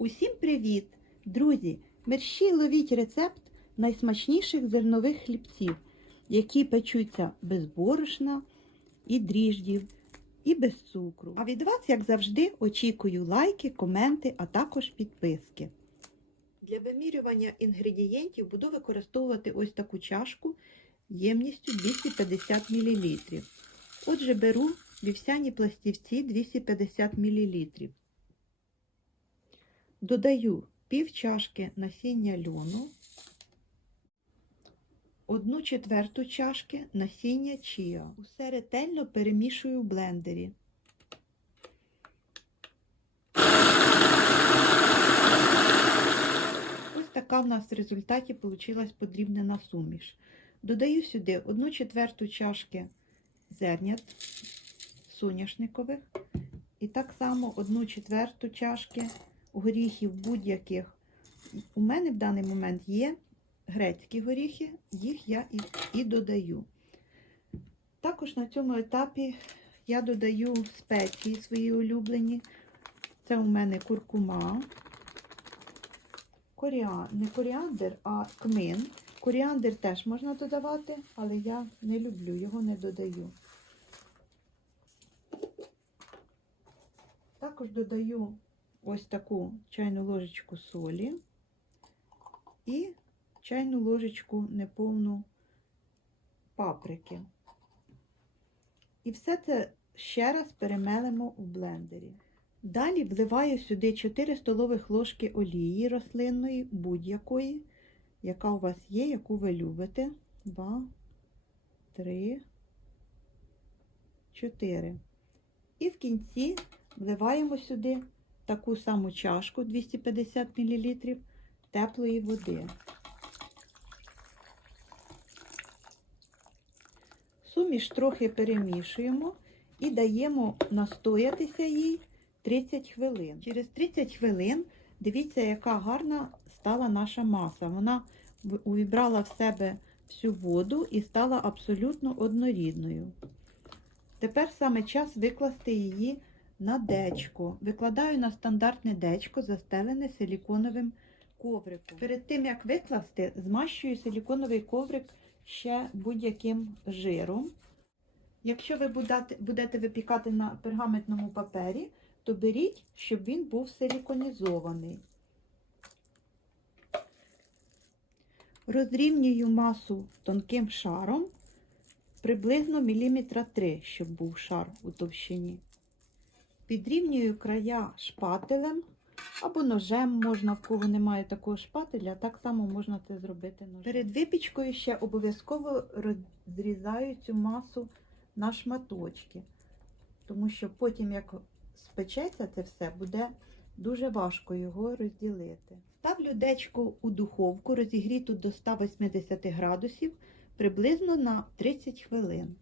Усім привіт! Друзі! Мерщій ловіть рецепт найсмачніших зернових хлібців, які печуться без борошна і дріждів, і без цукру. А від вас, як завжди, очікую лайки, коменти, а також підписки. Для вимірювання інгредієнтів буду використовувати ось таку чашку ємністю 250 мл. Отже, беру вівсяні пластівці 250 мл. Додаю пів чашки насіння льону, одну четверту чашки насіння чіа. Усе ретельно перемішую в блендері. Ось така в нас в результаті вийшла подрібнена суміш. Додаю сюди одну четверту чашки зернят соняшникових і так само одну четверту чашки горіхів будь-яких. У мене в даний момент є грецькі горіхи, їх я і, і додаю. Також на цьому етапі я додаю спеції свої улюблені. Це у мене куркума, коріан, не коріандр, а кмин. Коріандр теж можна додавати, але я не люблю, його не додаю. Також додаю ось таку чайну ложечку солі і чайну ложечку неповну паприки. І все це ще раз перемелимо у блендері. Далі вливаю сюди 4 столових ложки олії рослинної, будь-якої, яка у вас є, яку ви любите. 2, 3, 4. І в кінці вливаємо сюди таку саму чашку 250 мл теплої води. Суміш трохи перемішуємо і даємо настоятися їй 30 хвилин. Через 30 хвилин дивіться, яка гарна стала наша маса. Вона увібрала в себе всю воду і стала абсолютно однорідною. Тепер саме час викласти її на дечко. Викладаю на стандартне дечко, застелене силіконовим ковриком. Перед тим, як викласти, змащую силіконовий коврик ще будь-яким жиром. Якщо ви будете випікати на пергаментному папері, то беріть, щоб він був силіконізований. Розрівнюю масу тонким шаром, приблизно міліметра 3, щоб був шар у товщині. Підрівнюю края шпателем або ножем можна, в кого немає такого шпателя, так само можна це зробити ножем. Перед випічкою ще обов'язково розрізаю цю масу на шматочки, тому що потім, як спечеться це все, буде дуже важко його розділити. Ставлю дечко у духовку, розігріту до 180 градусів приблизно на 30 хвилин.